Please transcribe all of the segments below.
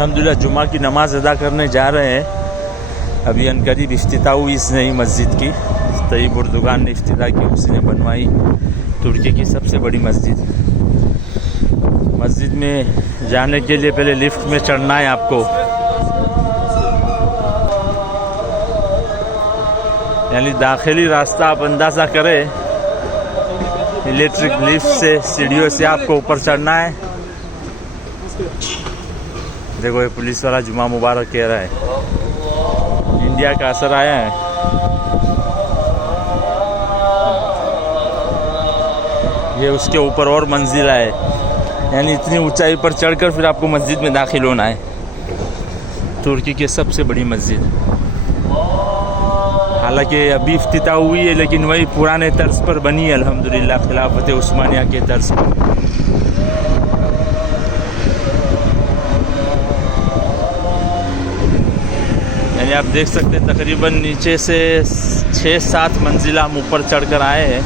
अल्हम्दुलिल्लाह जुमा की नमाज़ अदा करने जा रहे हैं। अभी अनकरीब इफ्तिताह हुई इस नई मस्जिद की। तैयब उर्दुगान ने इफ्तिताह की, उसने बनवाई तुर्की की सबसे बड़ी मस्जिद। मस्जिद में जाने के लिए पहले लिफ्ट में चढ़ना है आपको, यानी दाखिली रास्ता आप अंदाज़ा करें, इलेक्ट्रिक लिफ्ट से सीढ़ियों से आपको ऊपर चढ़ना है। देखो ये पुलिस वाला जुमा मुबारक कह रहा है, इंडिया का असर आया है। ये उसके ऊपर और मंजिला है, यानी इतनी ऊंचाई पर चढ़कर फिर आपको मस्जिद में दाखिल होना है। तुर्की की सबसे बड़ी मस्जिद, हालांकि अभी इफ्तिताह हुई है लेकिन वही पुराने तर्ज पर बनी है अल्हम्दुलिल्लाह, खिलाफत उस्मानिया के तर्ज पर। यानी आप देख सकते हैं तकरीबन नीचे से 6-7 मंजिला हम ऊपर चढ़कर आए हैं।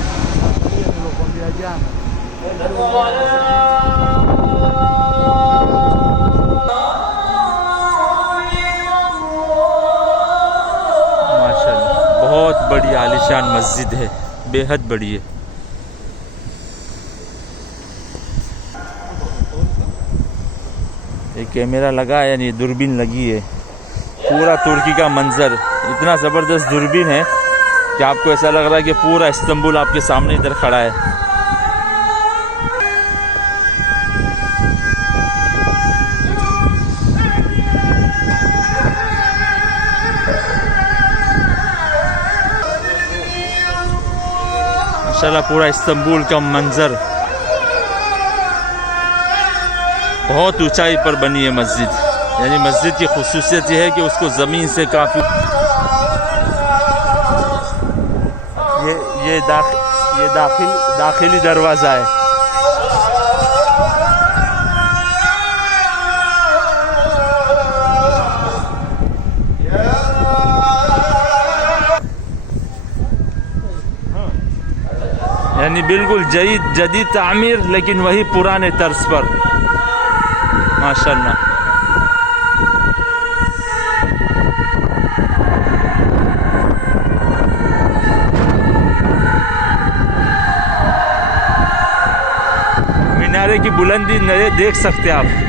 बहुत बड़ी आलीशान मस्जिद है, बेहद बड़ी है। एक कैमरा लगा है, यानी दूरबीन लगी है। पूरा तुर्की का मंजर इतना ज़बरदस्त दूरबीन है कि आपको ऐसा लग रहा है कि पूरा इस्तांबुल आपके सामने इधर खड़ा है। माशाल्लाह पूरा इस्तांबुल का मंजर, बहुत ऊंचाई पर बनी है मस्जिद। यानी मस्जिद की खुसूसियत यह है कि उसको ज़मीन से काफ़ी ये दाखिली दरवाज़ा है। यानी बिल्कुल जदीद तामीर, लेकिन वही पुराने तर्ज पर। माशाल्लाह मीनारे की बुलंदी देख सकते हैं आप।